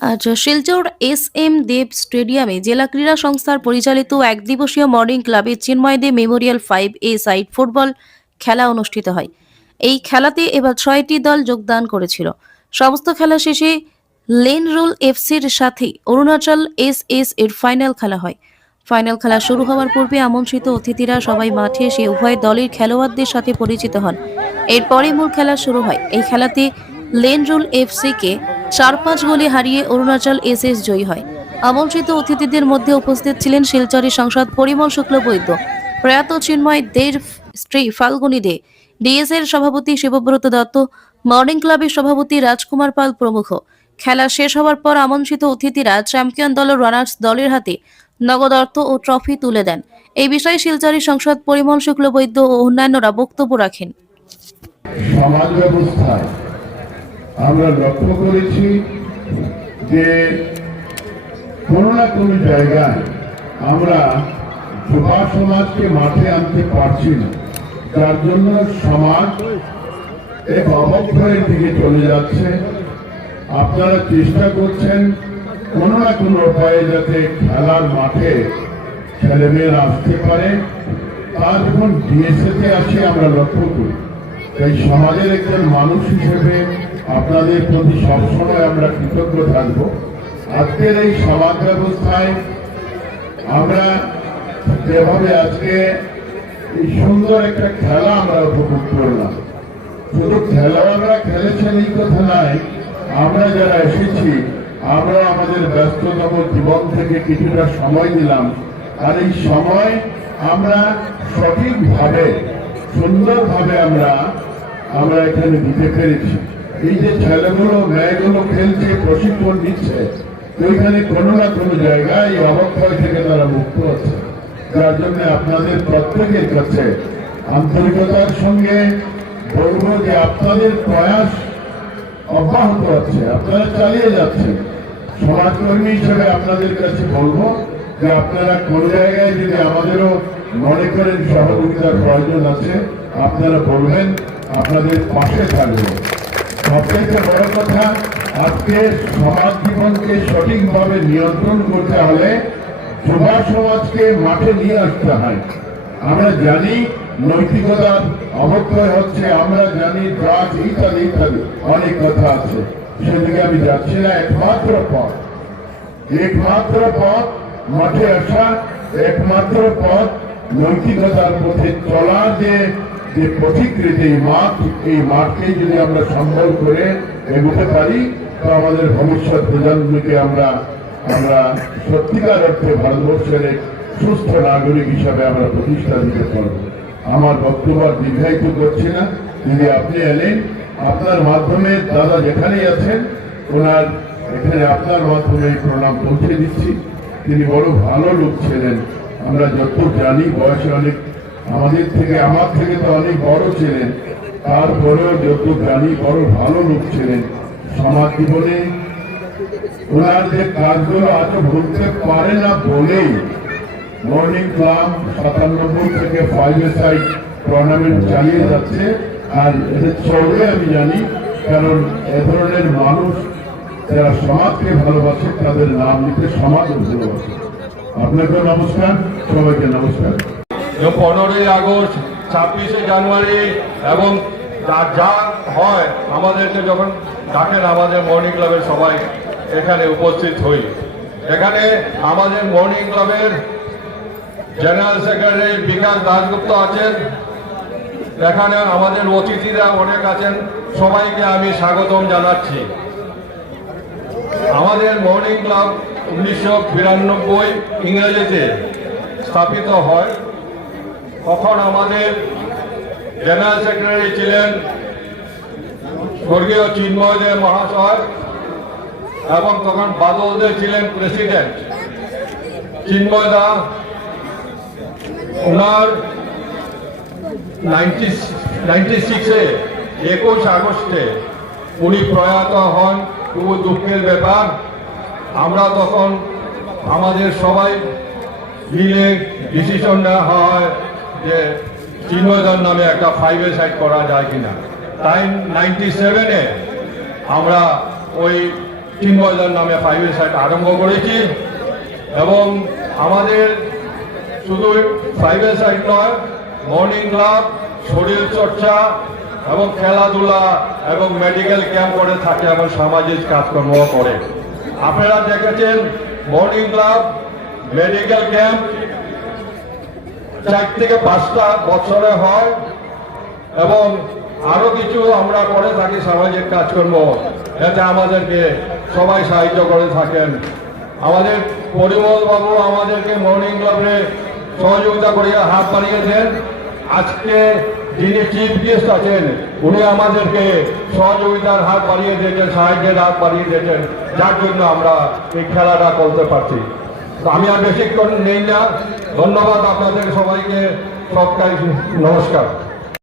আজ Silchar S M দেব স্টেডিয়ামে জেলা ক্রীড়া সংস্থার পরিচালিত এক দিবসীয় মর্নিং ক্লাবে Chinmoy De memorial five a side football খেলা অনুষ্ঠিত হয়। এই খেলাতে এবার ছয়টি দল যোগদান করেছিল। সমস্ত খেলা শেষে লেন রুল এফসির সাথে অরুণাচল এস এস এর ফাইনাল খেলা হয়। ফাইনাল খেলা শুরু হওয়ার পূর্বে আমন্ত্রিত অতিথিরা সবাই মাঠে এসে উভয় দলের খেলোয়াড়দের সাথে পরিচিত হন। এরপরে মূল খেলা শুরু হয়। এই খেলাতে লেন রুল এফসি কে চার পাঁচ গোলে হারিয়ে অরুণাচল এস এস জয়ী হয়। আমন্ত্রিত অতিথিদের মধ্যে উপস্থিত ছিলেন শিলচরের সংসদ পরিমল শুক্লবৈদ্য প্রয়াত চিন্ময় দের স্ত্রী ফাল্গুনী দে, ডিএসএর সভাপতি শিবব্রত দত্ত, মর্নিং ক্লাবের সভাপতি রাজকুমার পাল প্রমুখ। খেলা শেষ হওয়ার পর আমন্ত্রিত অতিথিরা চ্যাম্পিয়ন দল ও রানার্স দলের হাতে নগদ অর্থ ও ট্রফি তুলে দেন। এই বিষয়ে শিলচরের সংসদ পরিমল শুক্লবৈদ্য ও অন্যান্যরা বক্তব্য রাখেন। সমাজ ব্যবস্থায় আমরা লক্ষ্য করেছি যে কোনো না কোনো জায়গায় আমরা যুব সমাজকে মাঠে আনতে পারছি না। যার জন্য সমাজ এক অবক্ষয়ের দিকে চলে যাচ্ছে। আপনারা চেষ্টা করছেন কোনো না কোনো উপায়ে যাতে খেলার মাঠে ছেলেমেয়েরা আসতে পারে। তার যখন ডিএসএতে আসে, আমরা লক্ষ্য করি। তাই সমাজের একজন মানুষ হিসেবে আপনাদের প্রতি সবসময় আমরা কৃতজ্ঞ থাকব। আজকের এই সমাজ ব্যবস্থায় আমরা যেভাবে আজকে এই সুন্দর একটা খেলা আমরা উপভোগ করলাম। শুধু খেলোয়াড়রা খেলেছেন এই কথা নাই আমরা যারা এসেছি আমরা আমাদের ব্যস্ততম জীবন থেকে কিছুটা সময় দিলাম আর এই সময় আমরা সঠিকভাবে, সুন্দরভাবে আমরা আমরা এখানে দিতে পেরেছি। এই যে ছেলেগুলো মেয়েগুলো খেলছে, প্রশিক্ষণ নিচ্ছে, ওইখানে কোনো না কোনো জায়গায় এই অবক্ষয় থেকে তারা মুক্ত হচ্ছে। যার জন্য আপনাদের প্রত্যেকের কাছে আন্তরিকতার সঙ্গে বলব যে আপনাদের প্রয়াস অব্যাহত আছে আপনারা চালিয়ে যাচ্ছেন। সমাজকর্মী হিসেবে আপনাদের কাছে বলব যে আপনারা কোন জায়গায় যদি আমাদেরও মনে করেন সহযোগিতার প্রয়োজন আছে, আপনারা বলবেন, আপনাদের পাশে থাকব। সবথেকে বড় কথা, আজকে সমাজ জীবনকে সঠিকভাবে নিয়ন্ত্রণ করতে হলে যুব সমাজকে মাঠে নিয়ে আসতে হয়। আমরা জানি নৈতিকতার অবক্ষয় হচ্ছে, আমরা জানি ড্রাগস ইত্যাদি ইত্যাদি অনেক কথা আছে। সেদিকে আমি যাচ্ছি না, একমাত্র পথ। একমাত্র পথ মাঠে আসা, একমাত্র পথ নৈতিকতার পথে চলা যে যে পথিকৃত এই মাঠ, এই মাঠকে যদি আমরা সম্বল করে এগোতে পারি, তো আমাদের ভবিষ্যৎ প্রজন্মকে আমরা আমরা সত্যিকার অর্থে ভারতবর্ষের এক সুস্থ নাগরিক হিসাবে আমরা প্রতিষ্ঠা দিতে পারব। আমার বক্তব্য দীর্ঘায়িত করছি না। যদি আপনি এলেন, আপনার মাধ্যমে দাদা যেখানেই আছেন, ওনার এখানে আপনার মাধ্যমে এই প্রণাম পৌঁছে দিচ্ছি। তিনি বড় ভালো লোক ছিলেন। আমরা যত জানি, বয়সে অনেক আমাদের থেকে, আমার থেকে তো অনেক বড় ছিলেন। তারপরেও যত জানি বড় ভালো লোক ছিলেন। সমাজ জীবনে ওনার যে কাজগুলো আজও ভুলতে পারে না বলেই মর্নিং ক্লাব সাতানব্বই থেকে ফাইভ সাইড টুর্নামেন্ট চালিয়ে যাচ্ছে। আর এদের চলবে আমি জানি, কারণ এ ধরনের মানুষ যারা সমাজকে ভালোবাসে, তাদের নাম নিতে সমাজও ভালোবাসে। আপনাকে নমস্কার, সবাইকে নমস্কার। পনেরোই আগস্ট, ছাব্বিশে জানুয়ারি এবং যা যা হয়, আমাদেরকে যখন ডাকেন আমাদের মর্নিং ক্লাবের সবাই এখানে উপস্থিত হই। এখানে আমাদের মর্নিং ক্লাবের জেনারেল সেক্রেটারি বিকাশ দাসগুপ্ত আছেন। এখানে আমাদের অতিথিরা অনেক আছেন। সবাইকে আমি স্বাগতম জানাচ্ছি। আমাদের মর্নিং ক্লাব উনিশশো বিরানব্বই ইংরেজিতে স্থাপিত হয়। তখন আমাদের জেনারেল সেক্রেটারি ছিলেন স্বর্গীয় চিন্ময় দে মহাশয় এবং তখন বাদল দে ছিলেন প্রেসিডেন্ট। চিন্ময় দা, ওনার নাইনটি নাইনটি সিক্সে, একুশ আগস্টে উনি প্রয়াত হন খুব দুঃখের ব্যাপার। আমরা তখন আমাদের সবাই মিলে ডিসিশন নেওয়া হয়। যে চিন্ময়দার নামে একটা ফাইভ এ সাইড করা যায় কিনা। তাই নাইনটি সেভেনে আমরা ওই চিন্ময়দার নামে ফাইভ এ সাইট আরম্ভ করেছি এবং আমাদের শুধু ফাইভ এ সাইড নয় মর্নিং ক্লাব শরীর চর্চা এবং খেলাধুলা এবং মেডিকেল ক্যাম্প করে থাকে এবং সামাজিক কাজকর্ম করে। আপনারা দেখেছেন মর্নিং ক্লাব মেডিকেল ক্যাম্প চার থেকে পাঁচটা বছরে হয় এবং আরও কিছু আমরা করে থাকি সামাজিক কাজকর্ম। যাতে আমাদেরকে সবাই সাহায্য করে থাকেন। আমাদের পরিমল বাবু আমাদেরকে মর্নিং ক্লাবে সহযোগিতা করিয়া হাত বাড়িয়েছেন আজকে যিনি চিফ গেস্ট আছেন, উনি আমাদেরকে সহযোগিতার হাত বাড়িয়ে দিয়েছেন, সাহায্যের হাত বাড়িয়ে দিয়েছেন। যার জন্য আমরা এই খেলাটা করতে পারছি। আমি আর বেশিক্ষণ নেই না। ধন্যবাদ আপনাদের সবাইকে। সবকাই নমস্কার।